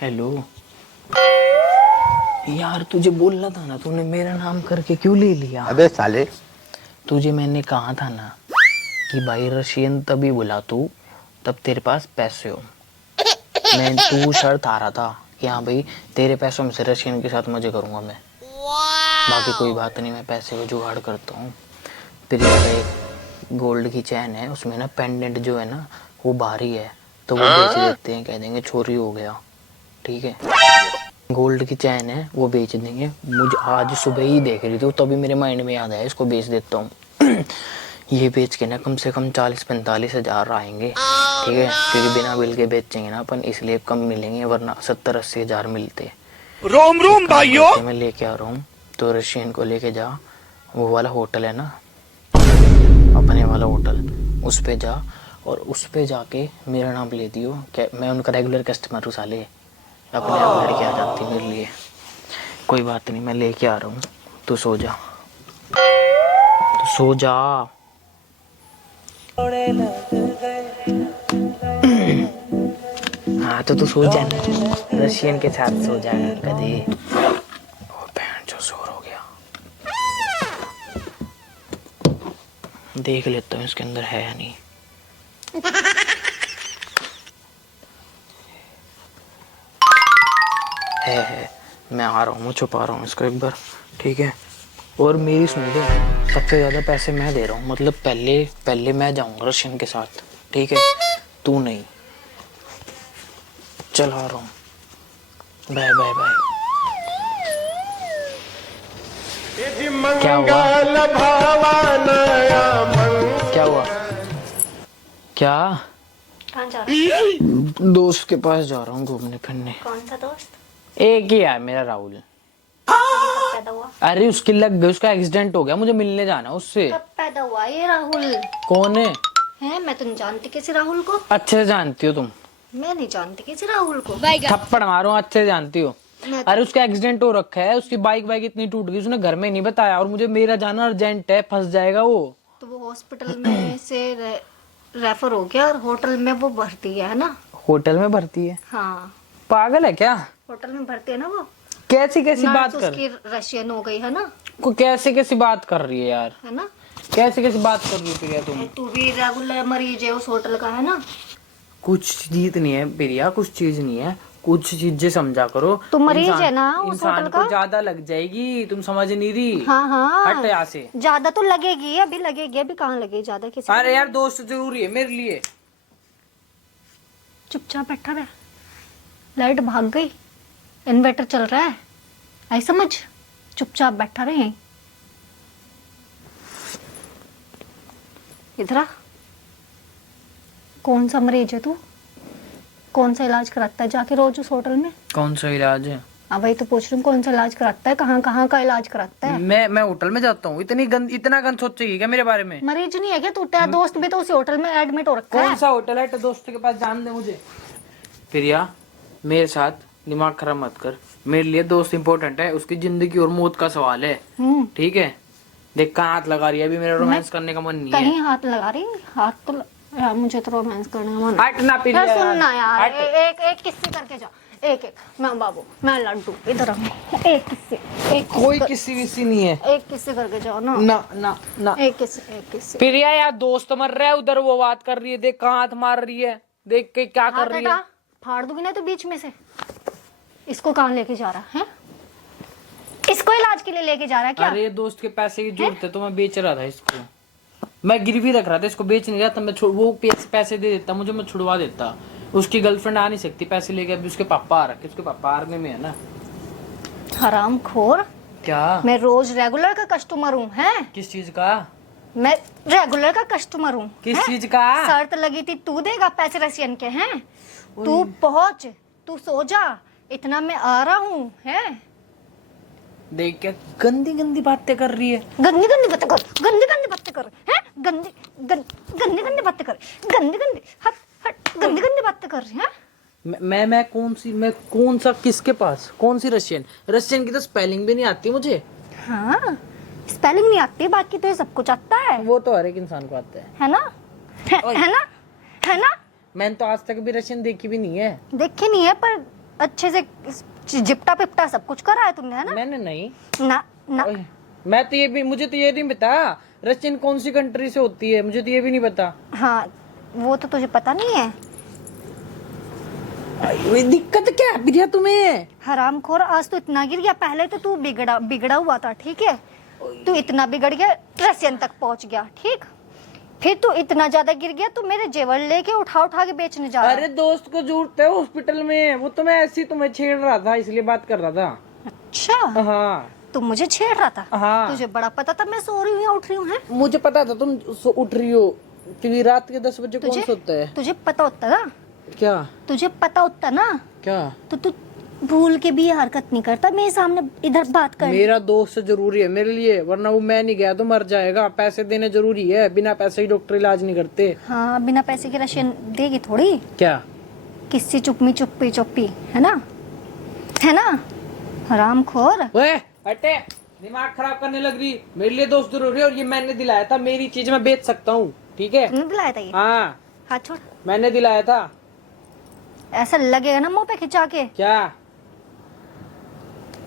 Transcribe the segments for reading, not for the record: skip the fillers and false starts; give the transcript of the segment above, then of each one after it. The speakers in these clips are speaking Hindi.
हेलो यार, तुझे बोलना था ना, तूने मेरा नाम करके क्यों ले लिया? अबे साले, तुझे मैंने कहा था ना कि भाई रशियन तभी बुला तू तब तेरे पास पैसे हो। मैं तू शर्त आ रहा था कि हाँ भाई तेरे पैसों में से रशियन के साथ मजे करूंगा मैं। बाकी कोई बात नहीं, मैं पैसे को जुगाड़ करता हूँ। फिर यार एक गोल्ड की चैन है, उसमें ना पेंडेंट जो है ना वो भारी है, तो वो बेच देते हैं, कह देंगे चोरी हो गया। ठीक है, गोल्ड की चैन है वो बेच देंगे। मुझे आज सुबह ही देख रही थी तभी मेरे माइंड में याद आया इसको बेच देता हूँ। ये बेच के ना कम से कम 40-45 हजार आएंगे। ठीक है, क्योंकि बिना बिल के बेचेंगे ना अपन, इसलिए कम मिलेंगे, वरना 70-80 हजार मिलते। रोम रोम भाइयों। मैं लेके आ रहा हूँ, तो रशियन को लेके जा, वो वाला होटल है ना अपने वाला होटल, उस पे जा और उस पे जाके मेरा नाम ले दियो। क्या मैं उनका रेगुलर कस्टमर हूँ साले, अपने आप लड़के आ जाती मेरे लिए। कोई बात नहीं, मैं लेके आ रहा हूँ, तू सो जा, तू सो जा। हाँ तो तू सो जा ना, रशियन के साथ सो जा कदे। ओ बहन जो शोर हो गया, देख लेता हूँ इसके अंदर है या नहीं। है, मैं आ रहा हूँ, छुपा रहा हूँ इसको एक बार। ठीक है, और मेरी सुन ले, सबसे ज़्यादा पैसे मैं दे रहा हूँ, मतलब पहले पहले मैं जाऊँगा रशियन के साथ। ठीक है, तू नहीं। चल आ रहा हूँ, बाय बाय बाय। क्या हुआ? क्या हुआ? क्या? कहाँ जा रहा है? दोस्त के पास जा रहा हूँ घूमने फिरने। कौन सा दोस्त? एक ही है मेरा, राहुल। कब पैदा हुआ? अरे उसकी लग गई, उसका एक्सीडेंट हो गया, मुझे मिलने जाना है उससे। कब पैदा हुआ ये राहुल? कौन है? मैं तो नहीं जानती किसी राहुल को। अच्छे से जानती हो तुम? मैं नहीं जानती किसी राहुल को। थप्पड़ मारो, अच्छे से जानती हो। मैं तो- अरे उसका एक्सीडेंट हो रखा है, उसकी बाइक इतनी टूट गई, उसने घर में नहीं बताया, और मुझे मेरा जाना अर्जेंट है, फंस जाएगा वो। तो वो हॉस्पिटल में से रेफर हो गया और होटल में वो भर्ती है ना? होटल में भर्ती है? हाँ, पागल है क्या? होटल में भर्ती है ना वो। कैसी कैसी बात नर्स कर, उसकी रशियन हो गई है ना? को कैसे कैसी बात कर रही है यार, है ना? कैसे कैसी बात कर रही है प्रिया तुम? तू भी रेगुलर मरीज है उस होटल का, है ना? कुछ चीज नहीं है प्रिया, कुछ चीज नहीं है, कुछ चीजें समझा करो। तू मरीज इंसान- है ना उस इंसान होटल को का? ज्यादा लग जाएगी, तुम समझ नहीं रही। हाँ हाँ, हट यहाँ से। ज्यादा तो लगेगी, अभी लगेगी, अभी कहाँ लगेगी ज्यादा किसी अरे यार दोस्त जरूरी है मेरे लिए। चुपचाप बैठा रहे। लाइट भाग गई, इन्वर्टर चल रहा है, आई समझ। चुपचाप बैठा रहे। इधर आ। कौन सा मरीज है तू? कौन सा इलाज कराता है जाके रोज उस होटल में? कौन सा इलाज है? हाँ वही तो पूछ रही हूँ, कौन सा इलाज कराता है? कहाँ कहाँ का इलाज कराता है? मैं होटल में जाता हूँ, इतना गंद सोचेगी क्या मेरे बारे में? मरीज नहीं है क्या तू? तेरा दोस्त भी तो उसी होटल में एडमिट हो रखा कौन है। सा होटल है? तो दोस्त के पास जान दे मुझे। प्रिया मेरे साथ दिमाग खराब मत कर, मेरे लिए दोस्त इंपॉर्टेंट है, उसकी जिंदगी और मौत का सवाल है। ठीक है, देख कहाँ हाथ लगा रही है, अभी मेरा रोमांस करने का मन नहीं है। कहीं हाथ लगा रही? हाथ तो यार मुझे तो रोमांस करने का मन। हट ना प्रिया, यार सुन ना यार, हट। एक एक किस्से करके जा। एक एक, मैं बाबू, मैं लड्डू, इधर आ। एक किस्से, एक कोई किसी विसी नहीं है। एक किस्से करके जाओ ना। ना ना ना एक किस्से। प्रिया यार, दोस्त मर रहा है उधर, वो बात कर रही है, देख कहाँ हाथ मार रही है, देख के क्या कर रही है। फाड़ दूंगी ना तो बीच में से। इसको कहाँ लेके जा रहा है? इसको इलाज के लिए लेके जा रहा है क्या? अरे दोस्त के पैसे की जरूरत है तो मैं बेच रहा था इसको, मैं गिरवी रख रहा था, इसको बेच नहीं रहा था मैं। वो पैसे दे देता मुझे, मैं छुड़वा देता। उसकी गर्लफ्रेंड आ नहीं सकती पैसे लेके, अभी उसके पापा आ रखे, उसके पापा आर्मी में है ना। हराम खोर। क्या? मैं रोज रेगुलर का कस्टमर हूँ, है? किस चीज का? मैं रेगुलर का कस्टमर हूँ। किस चीज का? शर्त लगी थी तू देगा पैसे रशियन के, हैं? तू पहुंच, तू सो जा, इतना मैं आ रहा हूँ, है? देख क्या गंदी गंदी बातें कर रही है। गंदी गंदी बातें कर, गंदी गंदी बातें कर, हैं? गंदी गंदी बातें कर, गंदी गंदी, हट हट, गंदी गंदी बातें कर रही है। मैं कौन सा किसके पास, कौन सी रशियन? रशियन की तो स्पेलिंग भी नहीं आती मुझे। हाँ, स्पेलिंग नहीं आती, बाकी तो ये सब कुछ आता है। वो तो हर एक इंसान को आता है ना? है ना? है ना? मैंने तो आज तक भी रशियन देखी भी नहीं है। देखे नहीं है, पर अच्छे से जिपटा पिपटा सब कुछ करा है तुमने, है ना? मैंने नहीं। ना ना ओए, मैं तो ये भी, मुझे तो ये नहीं पता रशियन कौन सी कंट्री से होती है, मुझे तो ये भी नहीं पता। हाँ, वो तो तुझे पता नहीं है। ये दिक्कत क्या है प्रिया तुम्हें? हरामखोर, आज तो इतना गिर गया। पहले तो तू बिगड़ा हुआ था, ठीक है? तू इतना बिगड़ गया, रसियन तक पहुंच गया, ठीक? फिर तू इतना ज्यादा गिर गया, तू मेरे जेवर लेके उठा के बेचने जा रहा है। अरे दोस्त को जरूरत है हॉस्पिटल में, वो तो मैं ऐसे ही तुम्हें छेड़ रहा था, इसलिए बात कर रहा था। अच्छा, हाँ तू मुझे छेड़ रहा था? हाँ, तुझे बड़ा पता था मैं सो रही हूँ या उठ रही हूँ, है? मुझे पता था तुम उठ रही हो, क्योंकि रात के 10 बजे कौन सोता है। तुझे पता होता ना? क्या तुझे पता होता ना क्या? तो तू भूल के भी ये हरकत नहीं करता मेरे सामने इधर बात कर। मेरा दोस्त जरूरी है मेरे लिए, वरना वो मैं नहीं गया तो मर जाएगा। पैसे देने जरूरी है, बिना पैसे ही डॉक्टर इलाज नहीं करते। हाँ, बिना पैसे के रशियन देगी थोड़ी। क्या? किससे चुप्पी, है ना? है ना हरामखोर? ओए हटे, दिमाग खराब करने लग रही। मेरे लिए दोस्त जरूरी है और ये मैंने दिलाया था, मेरी चीज मैं बेच सकता हूँ, ठीक है? तुमने दिलाया था ये? हाँ हाथ छोड़। मैंने दिलाया था। ऐसा लगेगा ना मुंह पे खिंचा के। क्या?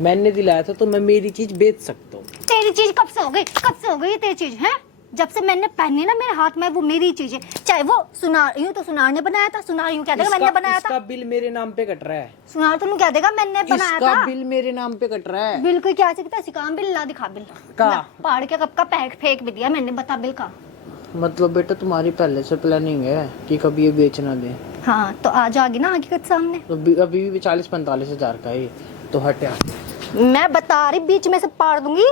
मैंने दिलाया था तो मैं मेरी चीज बेच सकता हूँ। तेरी चीज कब से हो गई? कब से हो गई ये तेरी चीज, है? जब से मैंने पहनी ना मेरे हाथ में, वो मेरी चीज है। चाहे वो सुनार, यूं तो सुनार ने बनाया था। सुनार यूं कह देगा मैंने बनाया था। इसका बिल मेरे नाम पे कट रहा है। सुनार तुम कह देगा मैंने बनाया इसका था। बिल मेरे नाम पे कट रहा है। बिल कोई क्या सीखता है? सिकाम बिल ला, दिखा बिल का? ला, पाड़ के कब का फेंक भी दिया मैंने, बता बिल का। मतलब बेटा तुम्हारी पहले से प्लानिंग है कि कभी ये बेचना दे? हाँ, तो आ जाएगी ना हकीकत सामने। तो अभी भी 40-45 हजार का है, तो हटा। मैं बता रही, बीच में से पाड़ दूंगी,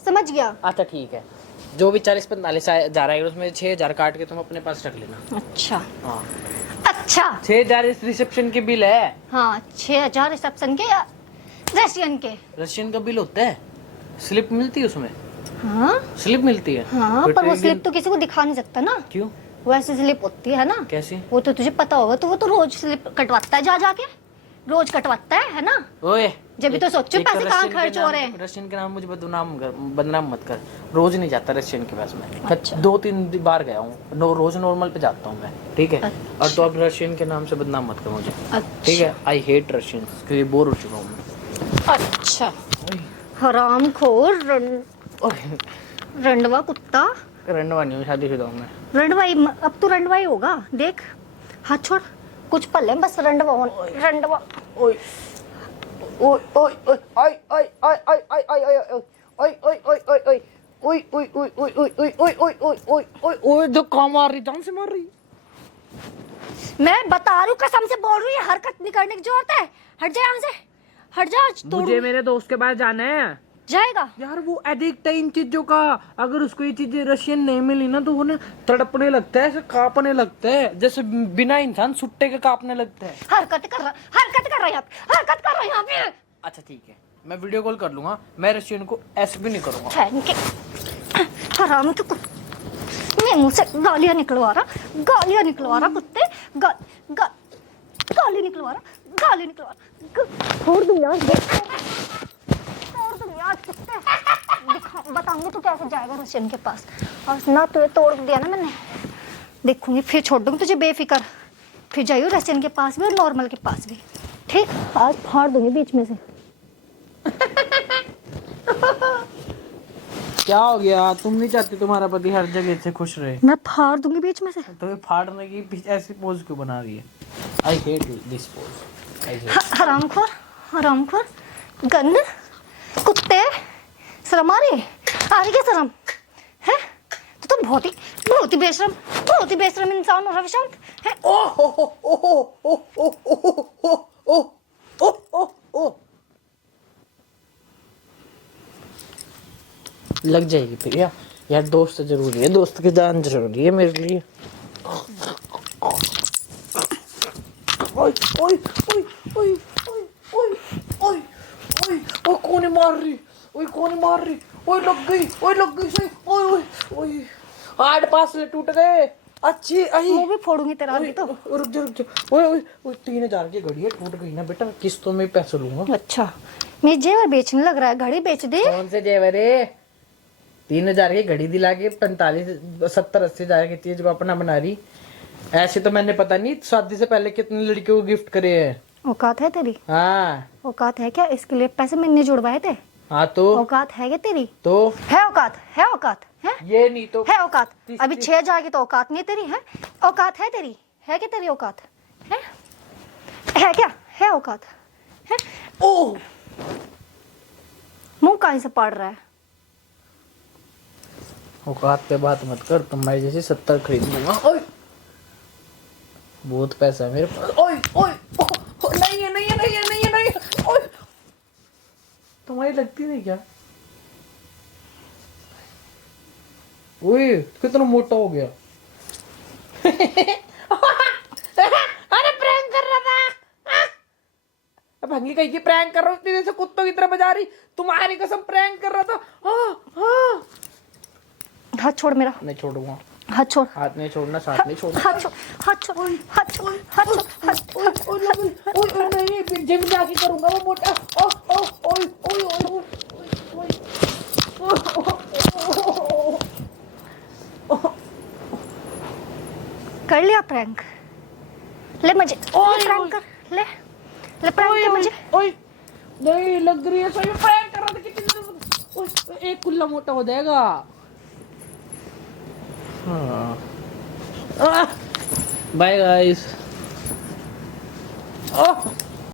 समझ गया? अच्छा ठीक है, जो भी 40-45 हजार है उसमें 6,000 काट के तुम अपने पास रख लेना। अच्छा हाँ, अच्छा 6,000 इस रिसेप्शन के बिल है। हाँ, 6,000 रिसेप्शन के या रशियन के? रशियन का बिल होता है, स्लिप मिलती है उसमें। हाँ स्लिप मिलती है। हाँ, तो पर वो एक स्लिप दिन- तो किसी को दिखा नहीं सकता ना। क्यों? वो ऐसी स्लिप होती है ना। कैसी? वो तो तुझे पता होगा, तो वो तो रोज स्लिप कटवाता है, जा जाके रोज कटवाता है ना? ओए जब भी तो सोचो एक तो पैसे कहाँ रशियन के खर्च हो नाम- रहे हैं। रशियन के नाम मुझे बदनाम मत कर। रोज नहीं जाता रशियन के पास में। अच्छा। 2-3 बार गया हूँ, रोज नॉर्मल पे जाता हूँ मैं, ठीक है? अच्छा। और तो अब रशियन के नाम से बदनाम मत कर मुझे, अच्छा। ठीक है? आई हेट रशियन, क्योंकि बोर हो चुका हूँ मैं। अच्छा, हरामखोर, रंडवा कुत्ता। रंडवा नहीं हूँ, शादीशुदा हूँ मैं। रंडवाई अब तो रंडवाई होगा, देख। हाथ छोड़, कुछ पल है बस। रंडवा रंडवा। ओए ओए ओए ओए आई आई आई आई आई आई आई ओए ओए ओए ओए ओए ओए ओए ओए ओए ओए ओए ओए ओए ओए ओए ओए ओए धक्का मार रही, जान से मार रही। मैं बता रही हूँ, कसम से बोल रही हूँ, हरकत नहीं करने की जरूरत है। हट जा यहाँ से, हट जा। मुझे मेरे दोस्त के पास जाना है। जाएगा? यार वो एडिक्ट है इन चीजों का, अगर उसको ये चीजें रशियन नहीं मिली ना तो वो ना तड़पने लगता है, ऐसे कांपने लगता है, जैसे बिना इंसान सुट्टे के कांपने लगता है। हरकत कर रहा है यहाँ पे, हरकत कर रहा है यहाँ पे। अच्छा ठीक है, मैं वीडियो कॉल कर लूंगा, मैं रशियन को ऐसे भी नहीं करूंगा। Thank you. हराम तो मेरे मुंह से गालियां निकलवा रहा कुत्ते। गाली निकलवा रहा। छोड़ दूं यार, कुत्ते। बताऊंगी तू कैसे जाएगा रशियन के पास। और ना तुझे तोड़ दिया ना मैंने, देखूंगी फिर छोड़ दूंगी तुझे बेफिक्र। फिर जाइयो रशियन के पास भी और नॉर्मल के पास भी, ठीक? आज फाड़ दूंगी बीच में से। क्या हो गया? तुम नहीं चाहती तुम्हारा पति हर जगह से खुश रहे? मैं फाड़ दूंगी बीच में से। तो ये फाड़ने की ऐसी पोज क्यों बना रही है? I hate this pose. हरामखोर, गंद, कुत्ते, शर्म आ रही क्या? शर्म है? तो बहुत ही बेशरम इंसान हो रविशंक है। लग जाएगी प्रिया, यार दोस्त जरूरी है, दोस्त की जान जरूरी है मेरे लिए। ओए ओए ओए ओए ओए ओए ओए ओए कौन मार रही? ओए लग गई सही। ओए ओए ओए 8 पासले टूट गए। अच्छी आई, वो भी फोड़ूंगी तेरा अभी तो। रुक जा। ओए ओए ओए 3,000 की घड़ी है, टूट गई ना बेटा, किस्तों में पैसे लूंगा। अच्छा, मेरे जेवर बेचने लग रहा है, घड़ी बेच दे। कौन से जेवर है? 3,000 की घड़ी दिला के 45-70-80 हजार की चीज को अपना बना रही। ऐसे तो मैंने पता नहीं शादी से पहले कितनी लड़कियों को गिफ्ट करे हैं। औकात है तेरी? हाँ औकात है क्या? इसके लिए पैसे मैंने जुड़वाए थे। हाँ तो औकात है क्या तेरी? तो है औकात? है औकात? है? ये नहीं तो है औकात? अभी 6 जाएगी तो औकात नहीं तेरी? है औकात? है तेरी? है क्या तेरी औकात? है क्या? है औकात? है? ओह मुंह कहीं से पड़ रहा है? औकात पे बात मत कर, तुम्हारी जैसी 70 खरीद लूंगा। ओए बहुत पैसा है मेरे पास। ओए ओए नहीं है नहीं है नहीं है नहीं है नहीं है। ओए तुम्हारी लगती नहीं क्या? ओए कितना मोटा हो गया। अरे प्रैंक कर रहा था। अब भंगी कहीं की प्रैंक कर रहा हूँ, इतनी देर से कुत्तों की तरह बजा रही। तुम्हारी कसम प्रैंक कर रहा था। हाँ हाँ हाथ छोड़ मेरा। नहीं छोड़ूंगा। हाथ छोड़। हाथ नहीं छोड़ना, साथ नहीं छोड़ना। हाथ छोड़। हाथ छोड़। हाथ छोड़। हाथ छोड़। हाथ छोड़। नहीं जिम जाके करूंगा वो मोटा। ओ ओ ओए ओए कर लिया प्रैंक? ले मुझे प्रैंक कर। ले ले प्रैंक कर मुझे। ओए नहीं लग रही है सही, प्रैंक कर रहा था कितनी देर। ओए एक कुल्ला मोटा हो जाएगा। हाँ बाय गाइस।